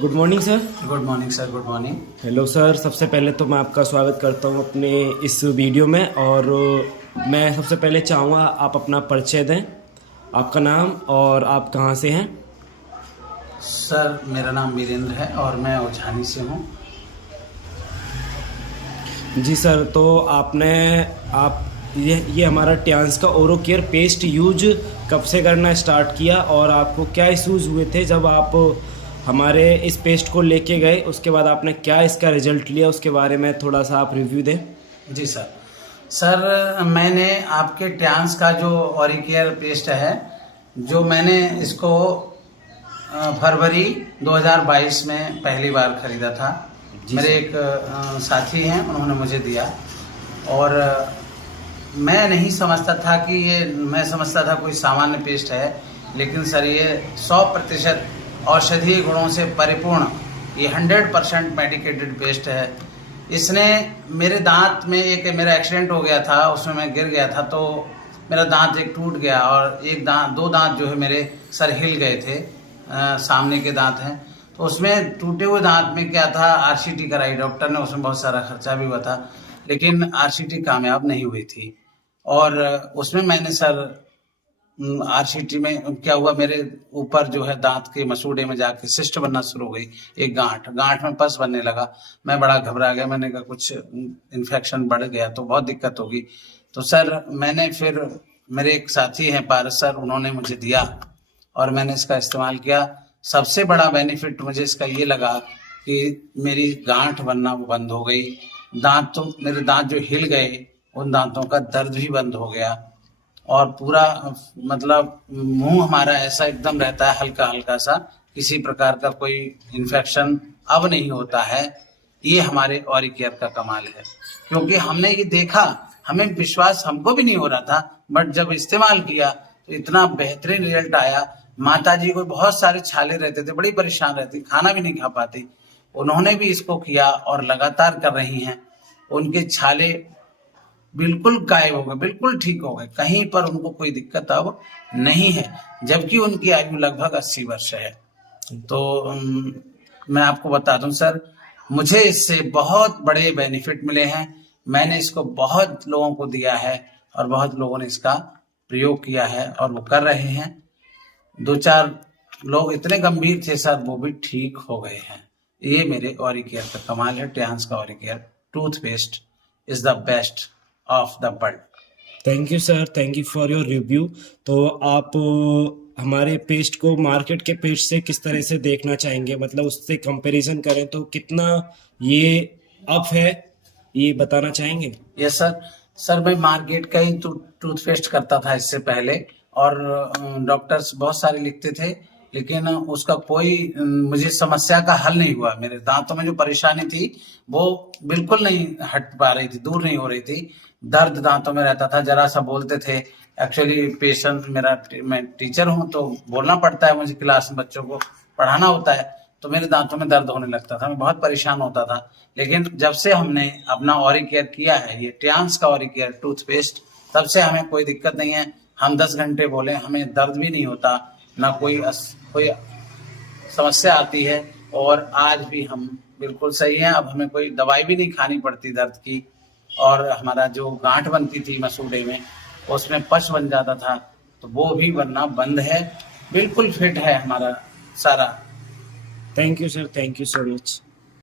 Good morning sir. Good morning sir. Good morning. Hello sir, सबसे पहले तो मैं आपका स्वागत करता हूं अपने इस वीडियो में। और मैं सबसे पहले चाहूँगा आप अपना परिचय दें, आपका नाम और आप कहां से हैं। सर मेरा नाम वीरेंद्र है और मैं उछानी से हूँ। जी सर, तो आप ये हमारा ट्यांस का ओरो केयर पेस्ट यूज कब से करना स्टार्ट किया और आपको क्या इश्यूज़ हुए थे जब आप हमारे इस पेस्ट को लेके गए, उसके बाद आपने क्या इसका रिजल्ट लिया, उसके बारे में थोड़ा सा आप रिव्यू दें। जी सर। सर मैंने आपके ट्यांस का जो ऑरिकेयर पेस्ट है, जो मैंने इसको फरवरी 2022 में पहली बार खरीदा था। मेरे एक साथी हैं, उन्होंने मुझे दिया और मैं नहीं समझता था कि मैं समझता था कोई सामान्य पेस्ट है, लेकिन सर ये 100% औषधीय गुणों से परिपूर्ण, ये 100% मेडिकेटेड पेस्ट है। इसने मेरे दांत में, एक मेरा एक्सीडेंट हो गया था, उसमें मैं गिर गया था, तो मेरा दांत एक टूट गया और दो दांत जो है मेरे सर हिल गए थे। सामने के दांत हैं, तो उसमें टूटे हुए दांत में क्या था, आरसीटी कराई डॉक्टर ने, उसमें बहुत सारा खर्चा भी हुआ था, लेकिन आरसीटी कामयाब नहीं हुई थी। और उसमें मैंने सर आरसीटी में क्या हुआ, मेरे ऊपर जो है दांत के मसूड़े में जाके सिस्ट बनना शुरू हो गई, एक गांठ में पस बनने लगा। मैं बड़ा घबरा गया, मैंने कहा कुछ इन्फेक्शन बढ़ गया तो बहुत दिक्कत होगी। तो सर मैंने फिर, मेरे एक साथी हैं पारस सर, उन्होंने मुझे दिया और मैंने इसका इस्तेमाल किया। सबसे बड़ा बेनिफिट मुझे इसका ये लगा कि मेरी गांठ बनना बंद हो गई। मेरे दांत जो हिल गए, उन दांतों का दर्द भी बंद हो गया और पूरा मतलब मुंह हमारा ऐसा एकदम रहता है हल्का हल्का सा, किसी प्रकार का कोई इन्फेक्शन अब नहीं होता है। ये हमारे ऑरिकेयर का कमाल है, क्योंकि हमने ये देखा, हमें विश्वास हमको भी नहीं हो रहा था, बट जब इस्तेमाल किया तो इतना बेहतरीन रिजल्ट आया। माता जी को बहुत सारे छाले रहते थे, बड़ी परेशान रहती, खाना भी नहीं खा पाती, उन्होंने भी इसको किया और लगातार कर रही हैं। उनके छाले बिल्कुल गायब हो गए, बिल्कुल ठीक हो गए, कहीं पर उनको कोई दिक्कत अब नहीं है, जबकि उनकी आयु लगभग 80 वर्ष है। तो मैं आपको बता दूं सर, मुझे इससे बहुत बड़े बेनिफिट मिले हैं। मैंने इसको बहुत लोगों को दिया है और बहुत लोगों ने इसका प्रयोग किया है और वो कर रहे हैं। 2-4 लोग इतने गंभीर थे सर, वो भी ठीक हो गए हैं। ये मेरे ऑरिकेयर का कमाल है। ट्यांस का ऑरिकेयर toothpaste is the best of the world. Thank you sir, thank you for your review. तो आप हमारे पेस्ट को मार्केट के पेस्ट से किस तरह से देखना चाहेंगे, मतलब उससे कंपैरिजन करें तो कितना ये अप है, ये बताना चाहेंगे। Yes sir. सर मैं मार्केट का ही टूथपेस्ट करता था इससे पहले, और डॉक्टर्स बहुत सारे लिखते थे, लेकिन उसका कोई मुझे समस्या का हल नहीं हुआ। मेरे दांतों में जो परेशानी थी वो बिल्कुल नहीं हट पा रही थी, दूर नहीं हो रही थी। दर्द दांतों में रहता था, जरा सा बोलते थे। एक्चुअली मैं टीचर हूँ तो बोलना पड़ता है मुझे, क्लास में बच्चों को पढ़ाना होता है, तो मेरे दांतों में दर्द होने लगता था, मैं बहुत परेशान होता था। लेकिन जब से हमने अपना ऑरिकेयर किया है, ये ट्यांस का ऑरिकेयर टूथपेस्ट, तब से हमें कोई दिक्कत नहीं है। हम 10 घंटे बोले, हमें दर्द भी नहीं होता, ना कोई समस्या आती है, और आज भी हम बिल्कुल सही हैं। अब हमें कोई दवाई भी नहीं खानी पड़ती दर्द की, और हमारा जो गांठ बनती थी मसूड़े में, उसमें पस बन जाता था, तो वो भी बनना बंद है। बिल्कुल फिट है हमारा सारा। Thank you sir, thank you so much.